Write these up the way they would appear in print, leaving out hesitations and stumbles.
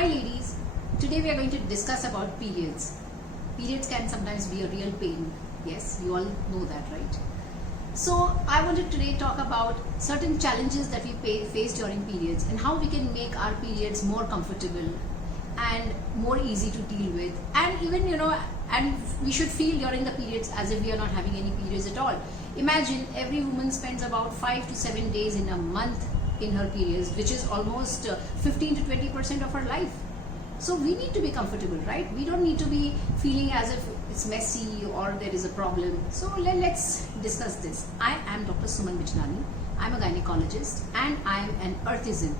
Hi ladies, today we are going to discuss about periods. Periods can sometimes be a real pain. Yes, you all know that, right? So I wanted today talk about certain challenges that we face during periods and how we can make our periods more comfortable and more easy to deal with, and even and we should feel during the periods as if we are not having any periods at all. Imagine every woman spends about 5 to 7 days in a month in her periods, which is almost 15 to 20% of her life. So we need to be comfortable, right? We don't need to be feeling as if it's messy or there is a problem. So let's discuss this. I am Dr. Suman Bijnani. I'm a gynecologist and I'm an artisan.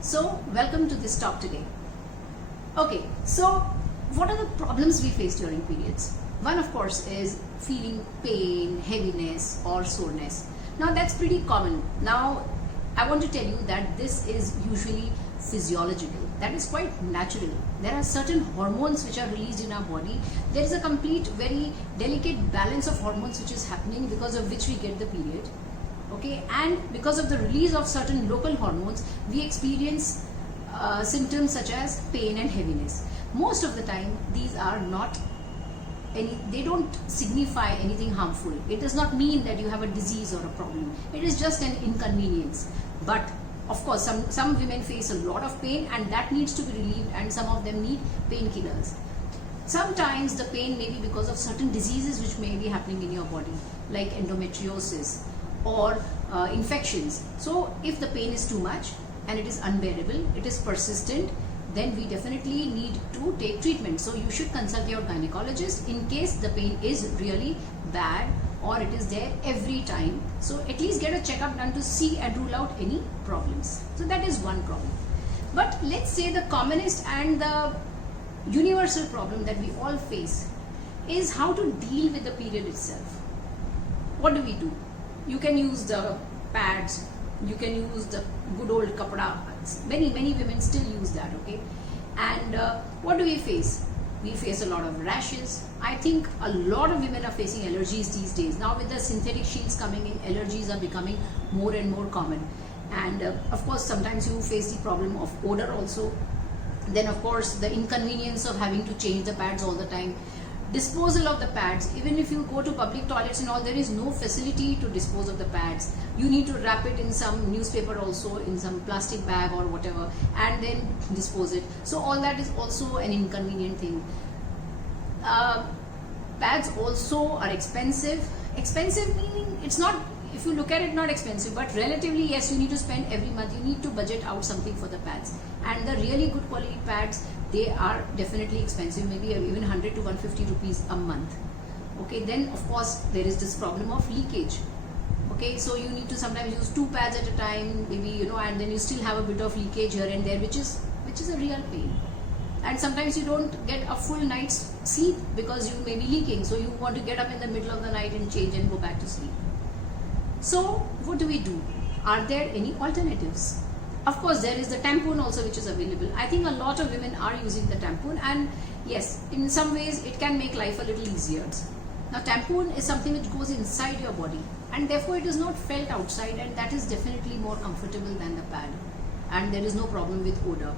So welcome to this talk today. Okay, so what are the problems we face during periods? One, of course, is feeling pain, heaviness or soreness. Now that's pretty common. Now I want to tell you that this is usually physiological. That is quite natural. There are certain hormones which are released in our body. There is a complete, very delicate balance of hormones which is happening, because of which we get the period. Okay, and because of the release of certain local hormones, we experience symptoms such as pain and heaviness. Most of the time, these are not they don't signify anything harmful. It does not mean that you have a disease or a problem. It is just an inconvenience. But of course, some women face a lot of pain and that needs to be relieved, and some of them need painkillers. Sometimes the pain may be because of certain diseases which may be happening in your body, like endometriosis or infections. So if the pain is too much and it is unbearable, it is persistent, then we definitely need to take treatment. So you should consult your gynecologist in case the pain is really bad or it is there every time. So at least get a checkup done to see and rule out any problems. So that is one problem. But let's say the commonest and the universal problem that we all face is how to deal with the period itself. What do we do? You can use the pads, you can use the good old kapda. Many women still use that, okay? And what do we face? We face a lot of rashes. I think a lot of women are facing allergies these days. Now with the synthetic shields coming in, allergies are becoming more and more common. And of course, sometimes you face the problem of odor also. Then of course, the inconvenience of having to change the pads all the time. Disposal of the pads, even if you go to public toilets and all, there is no facility to dispose of the pads. You need to wrap it in some newspaper also, in some plastic bag or whatever, and then dispose it. So all that is also an inconvenient thing. Pads also are expensive. Expensive meaning it's not, if you look at it, not expensive, but relatively yes, you need to spend every month. You need to budget out something for the pads. And the really good quality pads, they are definitely expensive, maybe even 100 to 150 rupees a month. Okay, then of course there is this problem of leakage. Okay, so you need to sometimes use 2 pads at a time, maybe, and then you still have a bit of leakage here and there, which is a real pain. And sometimes you don't get a full night's sleep because you may be leaking, so you want to get up in the middle of the night and change and go back to sleep. So what do we do? Are there any alternatives? Of course, there is the tampon also, which is available. I think a lot of women are using the tampon, and yes, in some ways it can make life a little easier. Now tampon is something which goes inside your body and therefore it is not felt outside, and that is definitely more comfortable than the pad, and there is no problem with odor.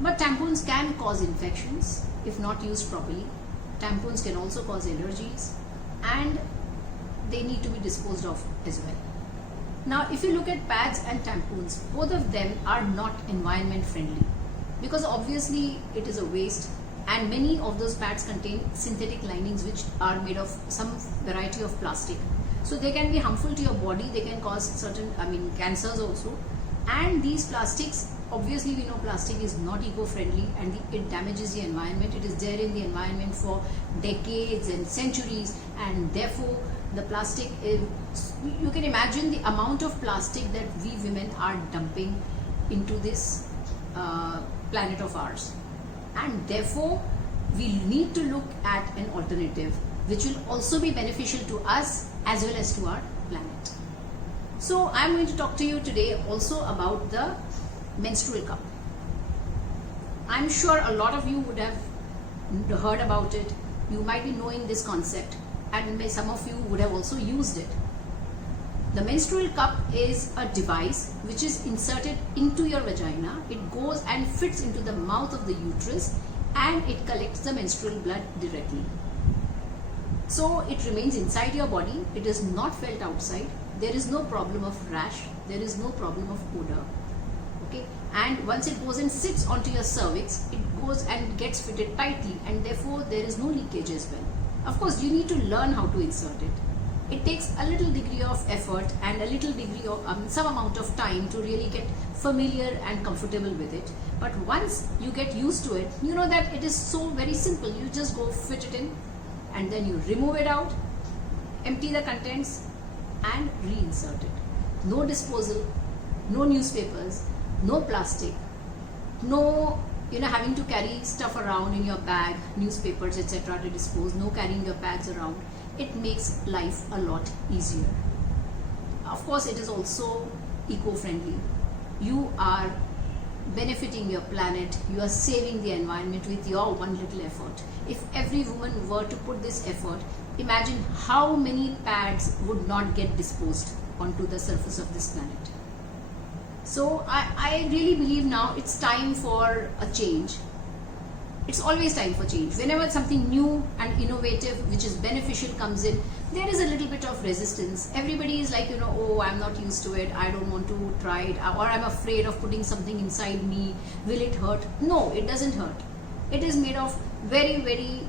But tampons can cause infections if not used properly. Tampons can also cause allergies, and they need to be disposed of as well. Now if you look at pads and tampons, both of them are not environment friendly, because obviously it is a waste, and many of those pads contain synthetic linings which are made of some variety of plastic. So they can be harmful to your body, they can cause certain, cancers also. And these plastics, obviously we know plastic is not eco-friendly and it damages the environment. It is there in the environment for decades and centuries, and therefore the plastic is, you can imagine the amount of plastic that we women are dumping into this planet of ours. And therefore we need to look at an alternative which will also be beneficial to us as well as to our planet. So I'm going to talk to you today also about the menstrual cup. I'm sure a lot of you would have heard about it. You might be knowing this concept, and some of you would have also used it. The menstrual cup is a device which is inserted into your vagina. It goes and fits into the mouth of the uterus and it collects the menstrual blood directly. So it remains inside your body. It is not felt outside. There is no problem of rash. There is no problem of odor. Okay, and once it goes and sits onto your cervix, it goes and gets fitted tightly, and therefore there is no leakage as well. Of course, you need to learn how to insert it. It takes a little degree of effort and a little degree of some amount of time to really get familiar and comfortable with it. But once you get used to it, you know that it is so very simple. You just go fit it in and then you remove it out, empty the contents and reinsert it. No disposal, no newspapers, no plastic, no having to carry stuff around in your bag, newspapers, etc. to dispose, no carrying your bags around. It makes life a lot easier. Of course, it is also eco-friendly. You are benefiting your planet, you are saving the environment with your one little effort. If every woman were to put this effort, imagine how many pads would not get disposed onto the surface of this planet. So I really believe now it's time for a change. It's always time for change. Whenever something new and innovative which is beneficial comes in, there is a little bit of resistance. Everybody is like, oh, I'm not used to it, I don't want to try it, or I'm afraid of putting something inside me, will it hurt? No, it doesn't hurt. It is made of very, very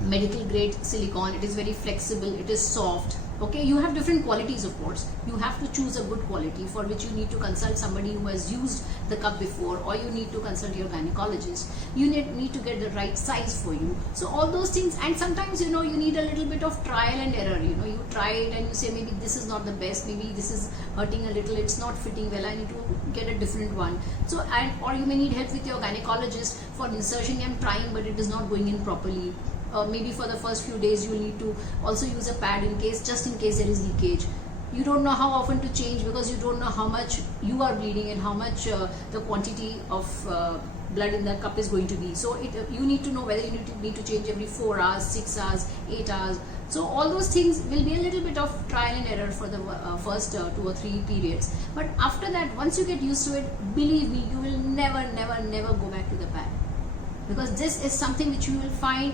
medical grade silicone. It is very flexible, it is soft. Okay, you have different qualities, of course. You have to choose a good quality, for which you need to consult somebody who has used the cup before, or you need to consult your gynecologist. You need to get the right size for you. So all those things, and sometimes you need a little bit of trial and error. You try it and you say, maybe this is not the best, maybe this is hurting a little, it's not fitting well, I need to get a different one. So, or you may need help with your gynecologist for insertion. I'm trying, but it is not going in properly. Maybe for the first few days you need to also use a pad just in case there is leakage. You don't know how often to change, because you don't know how much you are bleeding and how much the quantity of blood in the cup is going to be. So you need to know whether you need to change every 4 hours, 6 hours, 8 hours. So all those things will be a little bit of trial and error for the first 2 or 3 periods. But after that, once you get used to it, believe me, you will never go back to the pad, because this is something which you will find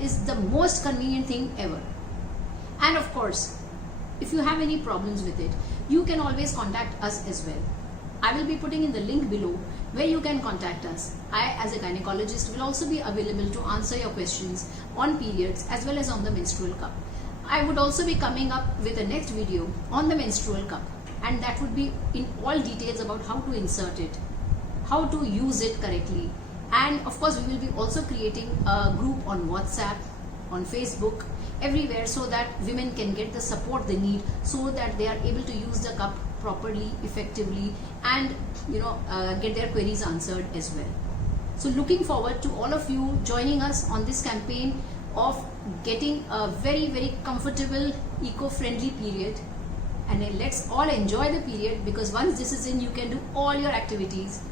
is the most convenient thing ever. And of course, if you have any problems with it, you can always contact us as well. I will be putting in the link below where you can contact us. I, as a gynecologist, will also be available to answer your questions on periods as well as on the menstrual cup. I would also be coming up with a next video on the menstrual cup, and that would be in all details about how to insert it, how to use it correctly. And of course, we will be also creating a group on WhatsApp, on Facebook, everywhere, so that women can get the support they need, so that they are able to use the cup properly, effectively, and get their queries answered as well. So looking forward to all of you joining us on this campaign of getting a very, very comfortable, eco-friendly period. And then let's all enjoy the period, because once this is in, you can do all your activities.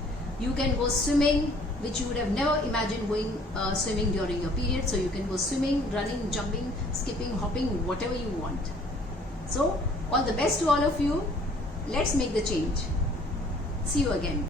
You can go swimming, which you would have never imagined going swimming during your period. So you can go swimming, running, jumping, skipping, hopping, whatever you want. So all the best to all of you. Let's make the change. See you again.